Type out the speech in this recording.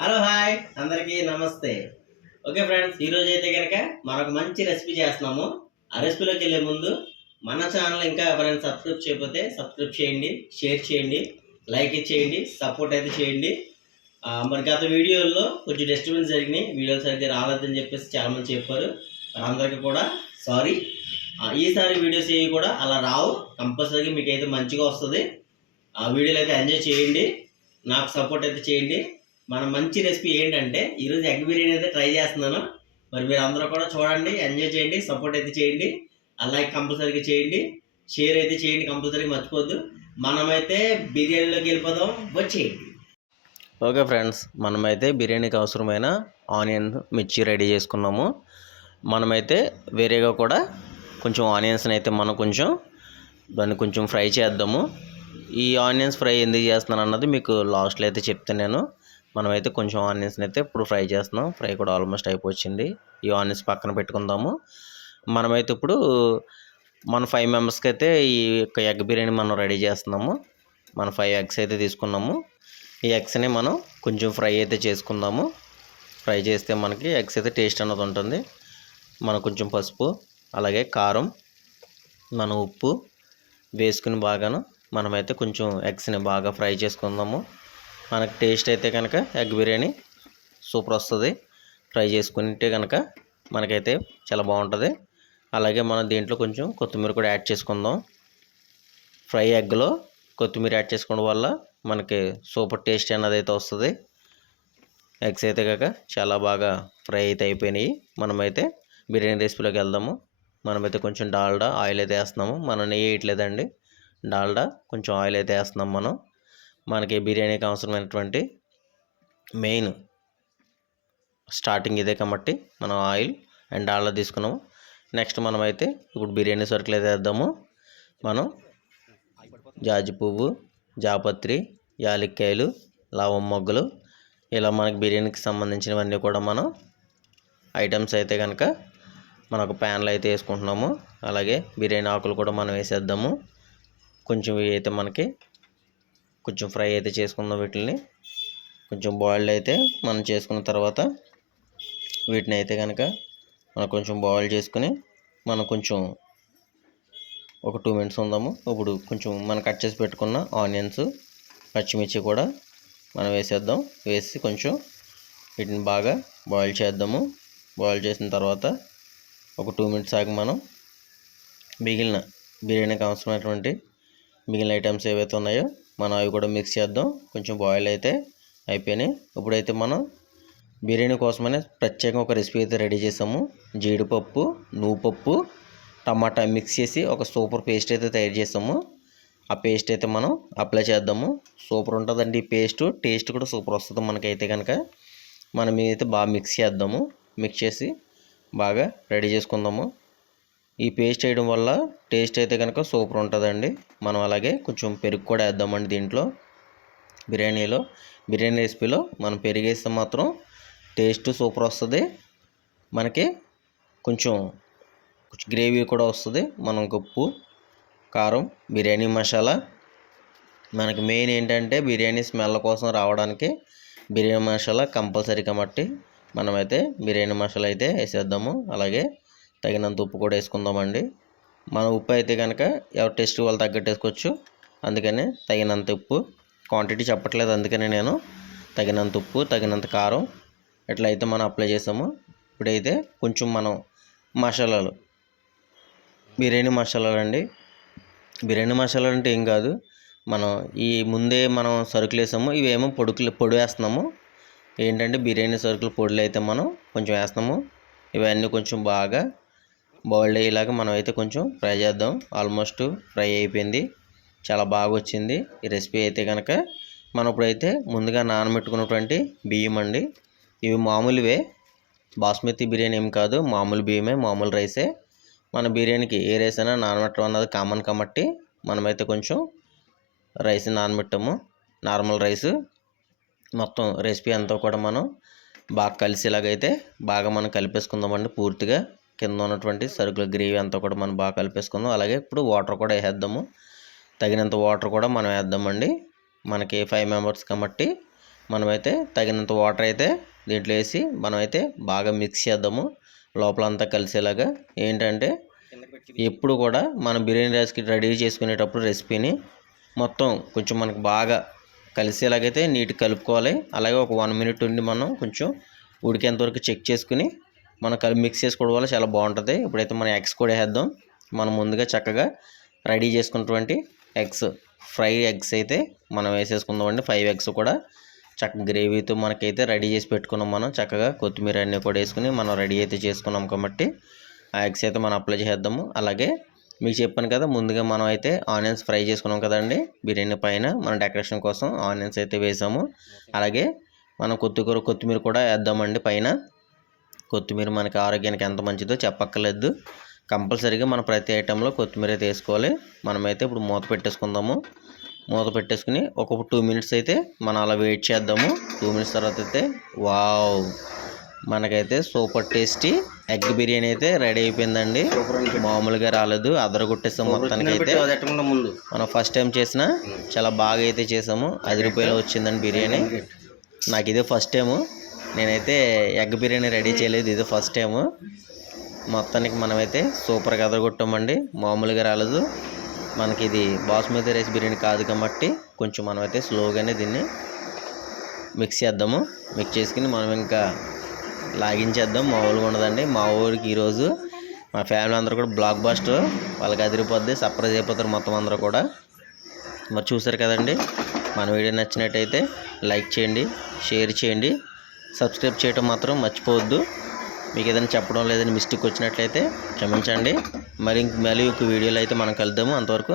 Hello hi అందరికీ నమస్తే. Okay friends, ఈరోజు అయితే కనుక మనకు మంచి రెసిపీ చేస్తున్నాము. ఆ రెసిపీలోకి వెళ్ళే ముందు మన ఛానల్ ఇంకా ఎవరైనా సబ్స్క్రైబ్ చేయకపోతే సబ్స్క్రైబ్ చేయండి, షేర్ చేయండి, లైక్ చేయండి, సపోర్ట్ అయితే చేయండి. మరి గత వీడియోల్లో కొంచెం డిస్టర్బెన్స్ జరిగినాయి, వీడియోలు సరిగ్గా రాలేదని చెప్పేసి చాలామంది చెప్పారు. అందరికీ కూడా సారీ. ఈసారి వీడియోస్ ఏవి కూడా అలా రావు, కంపల్సరీగా మీకు అయితే మంచిగా వస్తుంది. ఆ వీడియోలు అయితే ఎంజాయ్ చేయండి, నాకు సపోర్ట్ అయితే చేయండి. మన మంచి రెసిపీ ఏంటంటే ఈరోజు ఎగ్ బిర్యానీ అయితే ట్రై చేస్తున్నాను. మరి మీరు అందరూ కూడా చూడండి, ఎంజాయ్ చేయండి, సపోర్ట్ అయితే చేయండి, లైక్ కంపల్సరీగా చేయండి, షేర్ అయితే చేయండి, కంపల్సరీగా మర్చిపోద్దు. మనమైతే బిర్యానీలోకి వెళ్ళిపోదాం, వచ్చేయండి. ఓకే ఫ్రెండ్స్, మనమైతే బిర్యానీకి అవసరమైన ఆనియన్ మిర్చి రెడీ చేసుకున్నాము. మనమైతే వేరేగా కూడా కొంచెం ఆనియన్స్ని అయితే మనం దాన్ని కొంచెం ఫ్రై చేద్దాము. ఈ ఆనియన్స్ ఫ్రై ఎందుకు చేస్తున్నాను అన్నది మీకు లాస్ట్లో అయితే చెప్తాను నేను. మనమైతే కొంచెం ఆనియన్స్ని అయితే ఇప్పుడు ఫ్రై చేస్తున్నాం. ఫ్రై కూడా ఆల్మోస్ట్ అయిపోయింది. ఈ ఆనియన్స్ పక్కన పెట్టుకుందాము. మనమైతే ఇప్పుడు మన 5 మెంబర్స్కి అయితే ఈ యొక్క ఎగ్ బిర్యానీ మనం రెడీ చేస్తున్నాము. మనం 5 ఎగ్స్ అయితే తీసుకున్నాము. ఈ ఎగ్స్ని మనం కొంచెం ఫ్రై అయితే చేసుకుందాము. ఫ్రై చేస్తే మనకి ఎగ్స్ అయితే టేస్ట్ అన్నది ఉంటుంది. మనం కొంచెం పసుపు, అలాగే కారం, మన ఉప్పు వేసుకుని బాగాను మనమైతే కొంచెం ఎగ్స్ని బాగా ఫ్రై చేసుకుందాము. మనకు టేస్ట్ అయితే కనుక ఎగ్ బిర్యానీ సూపర్ వస్తుంది. ఫ్రై చేసుకుంటే కనుక మనకైతే చాలా బాగుంటుంది. అలాగే మనం దీంట్లో కొంచెం కొత్తిమీర కూడా యాడ్ చేసుకుందాం. ఫ్రై ఎగ్లో కొత్తిమీర యాడ్ చేసుకోవడం వల్ల మనకి సూపర్ టేస్ట్ అన్నది అయితే వస్తుంది. ఎగ్స్ అయితే కనుక చాలా బాగా ఫ్రై అయితే అయిపోయినాయి. మనమైతే బిర్యానీ రెసిపీలోకి వెళ్దాము. మనమైతే కొంచెం డాల్డా ఆయిల్ అయితే వేస్తున్నాము. మనం నెయ్యి వేయట్లేదండి, డాల్డా కొంచెం ఆయిల్ అయితే వేస్తున్నాం. మనకి బిర్యానీకి అవసరమైనటువంటి మెయిన్ స్టార్టింగ్ ఇదే కాబట్టి మనం ఆయిల్ అండ్ డాల్డా తీసుకున్నాము. నెక్స్ట్ మనమైతే ఇప్పుడు బిర్యానీ సరుకులు అయితే వేద్దాము. మనం జాజి పువ్వు, జాపత్రి, యాలక్కాయలు, లవం మొగ్గలు, ఇలా మనకి బిర్యానీకి సంబంధించినవన్నీ కూడా మనం ఐటమ్స్ అయితే కనుక మనం ఒక ప్యాన్లో అయితే వేసుకుంటున్నాము. అలాగే బిర్యానీ ఆకులు కూడా మనం వేసేద్దాము. కొంచెం ఇవి అయితే మనకి కొంచెం ఫ్రై అయితే చేసుకుందాం. వీటిని కొంచెం బాయిల్డ్ అయితే మనం చేసుకున్న తర్వాత వీటిని అయితే కనుక మనం కొంచెం బాయిల్ చేసుకుని మనం కొంచెం ఒక 2 మినిట్స్ ఉందాము. ఇప్పుడు కొంచెం మనం కట్ చేసి పెట్టుకున్న ఆనియన్స్, పచ్చిమిర్చి కూడా మనం వేసేద్దాం. వేసి కొంచెం వీటిని బాగా బాయిల్ చేద్దాము. బాయిల్ చేసిన తర్వాత ఒక 2 మినిట్స్ ఆగి మనం మిగిలిన బిర్యానీకి అవసరమైనటువంటి మిగిలిన ఐటమ్స్ ఏవైతే ఉన్నాయో మనం అవి కూడా మిక్స్ చేద్దాం. కొంచెం బాయిల్ అయితే అయిపోయినాయి. ఇప్పుడైతే మనం బిర్యానీ కోసమనే ప్రత్యేకంగా ఒక రెసిపీ అయితే రెడీ చేసాము. జీడిపప్పు, నువ్వుపప్పు, టమాటా మిక్స్ చేసి ఒక సూపర్ పేస్ట్ అయితే తయారు చేసాము. ఆ పేస్ట్ అయితే మనం అప్లై చేద్దాము. సూపర్ ఉంటుందండి ఈ పేస్ట్. టేస్ట్ కూడా సూపర్ వస్తుంది మనకైతే కనుక. మనం ఇదైతే బాగా మిక్స్ చేద్దాము. మిక్స్ చేసి బాగా రెడీ చేసుకుందాము. ఈ పేస్ట్ వేయడం వల్ల టేస్ట్ అయితే కనుక సూపర్ ఉంటుందండి. మనం అలాగే కొంచెం పెరుగు కూడా వేద్దామండి దీంట్లో. బిర్యానీ రెసిపీలో మనం పెరుగు వేస్తే మాత్రం టేస్ట్ సూపర్ వస్తుంది. మనకి కొంచెం గ్రేవీ కూడా వస్తుంది. మనం ఉప్పు, కారం, బిర్యానీ మసాలా, మనకి మెయిన్ ఏంటంటే బిర్యానీ స్మెల్ కోసం రావడానికి బిర్యానీ మసాలా కంపల్సరీ కాబట్టి మనమైతే బిర్యానీ మసాలా అయితే వేసేద్దాము. అలాగే తగినంత ఉప్పు కూడా వేసుకుందామండి. మన ఉప్పు అయితే కనుక ఎవరి టేస్ట్ వాళ్ళు తగ్గట్టు వేసుకోవచ్చు. అందుకని తగినంత ఉప్పు, క్వాంటిటీ చెప్పట్లేదు, అందుకని నేను తగినంత ఉప్పు, తగినంత కారం ఇట్లా అయితే మనం అప్లై చేసాము. ఇప్పుడైతే కొంచెం మనం మసాలాలు, బిర్యానీ మసాలాలు అండి. బిర్యానీ మసాలాలు అంటే ఏం కాదు, మనం ఈ ముందే మనం సరుకులు వేసాము. ఇవేమో పొడి వేస్తున్నాము. ఏంటంటే బిర్యానీ సరుకులు పొడులు అయితే మనం కొంచెం వేస్తున్నాము. ఇవన్నీ కొంచెం బాగా బాయిల్డ్ అయ్యేలాగా మనం అయితే కొంచెం ఫ్రై చేద్దాం. ఆల్మోస్ట్ ఫ్రై అయిపోయింది, చాలా బాగా వచ్చింది ఈ రెసిపీ అయితే కనుక. మనం ఇప్పుడైతే ముందుగా నానబెట్టుకున్నటువంటి బియ్యం అండి. ఇవి మామూలువే, బాస్మతి బిర్యానీ ఏం కాదు, మామూలు బియ్యమే, మామూలు రైసే. మన బిర్యానీకి ఏ రైస్ అయినా నానబెట్టడం అన్నది కామన్ కాబట్టి మనమైతే కొంచెం రైస్ నానబెట్టాము. నార్మల్ రైస్ మొత్తం రెసిపీ అంతా కూడా మనం బాగా కలిసేలాగైతే బాగా మనం కలిపేసుకుందామండి. పూర్తిగా కింద ఉన్నటువంటి సరుకుల గ్రేవీ అంతా కూడా మనం బాగా కలిపేసుకుందాం. అలాగే ఇప్పుడు వాటర్ కూడా వేసేద్దాము. తగినంత వాటర్ కూడా మనం వేద్దామండి. మనకి 5 మెంబర్స్ కాబట్టి మనమైతే తగినంత వాటర్ అయితే దీంట్లో వేసి మనమైతే బాగా మిక్స్ చేద్దాము లోపలంతా కలిసేలాగా. ఏంటంటే ఎప్పుడు కూడా మనం బిర్యానీ రైస్కి రెడీ చేసుకునేటప్పుడు రెసిపీని మొత్తం కొంచెం మనకు బాగా కలిసేలాగైతే నీట్గా కలుపుకోవాలి. అలాగే ఒక 1 మినిట్ ఉండి మనం కొంచెం ఉడికేంత వరకు చెక్ చేసుకుని మనం మిక్స్ చేసుకోవడం వల్ల చాలా బాగుంటుంది. ఇప్పుడైతే మనం ఎగ్స్ కూడా వేద్దాం. మనం ముందుగా చక్కగా రెడీ చేసుకున్నటువంటి ఫ్రై ఎగ్స్ అయితే మనం వేసేసుకుందామండి. 5 ఎగ్స్ కూడా చక్కగా గ్రేవీతో మనకైతే రెడీ చేసి పెట్టుకున్నాం. మనం చక్కగా కొత్తిమీర అన్నీ కూడా వేసుకుని మనం రెడీ అయితే చేసుకున్నాం కాబట్టి ఆ ఎగ్స్ అయితే మనం అప్లై చేద్దాము. అలాగే మీకు చెప్పాను కదా, ముందుగా మనం అయితే ఆనియన్స్ ఫ్రై చేసుకున్నాం కదండి. బిర్యానీ పైన మనం డెకరేషన్ కోసం ఆనియన్స్ అయితే వేసాము. అలాగే మనం కొత్తిమీర కూడా వేద్దామండి పైన. కొత్తిమీర మనకి ఆరోగ్యానికి ఎంత మంచిదో చెప్పక్కర్లేదు. కంపల్సరీగా మనం ప్రతి ఐటెంలో కొత్తిమీర అయితే వేసుకోవాలి. మనమైతే ఇప్పుడు మూత పెట్టేసుకుందాము. మూత పెట్టేసుకుని ఒక 2 మినిట్స్ అయితే మనం అలా వెయిట్ చేద్దాము. 2 మినిట్స్ తర్వాత అయితే వావ్, మనకైతే సూపర్ టేస్టీ ఎగ్ బిర్యానీ అయితే రెడీ అయిపోయిందండి. మామూలుగా రాలేదు, అదరగొట్టేస్తాం మొత్తానికి అయితే. మనం ఫస్ట్ టైం చేసిన చాలా బాగా అయితే చేసాము. 10 రూపాయలు వచ్చిందండి బిర్యానీ. నాకు ఇదే ఫస్ట్ టైము, నేనైతే ఎగ్ బిర్యానీ రెడీ చేయలేదు, ఇది ఫస్ట్ టైము. మొత్తానికి మనమైతే సూపర్గా అదరగొట్టామండి, మామూలుగా రాలేదు. మనకి ఇది బాస్మతి రైస్ బిర్యానీ కాదు కాబట్టి కొంచెం మనమైతే స్లోగానే దీన్ని మిక్స్ చేద్దాము. మిక్స్ చేసుకుని మనం ఇంకా లాగించేద్దాం. మామూలుగా ఉండదండి. మా ఊరికి ఈరోజు మా ఫ్యామిలీ అందరూ కూడా బ్లాక్ బాస్టర్, వాళ్ళకి అదిరిపోద్ది, సర్ప్రైజ్ అయిపోతారు మొత్తం అందరూ కూడా. మరి చూసారు కదండి, మన వీడియో నచ్చినట్టయితే లైక్ చేయండి, షేర్ చేయండి, సబ్స్క్రైబ్ చేయటం మాత్రం మర్చిపోవద్దు. మీకు ఏదైనా చెప్పడం లేదని మిస్టేక్ వచ్చినట్లయితే క్షమించండి. మళ్ళీ ఒక వీడియోలో అయితే మనం కలుద్దాము. అంతవరకు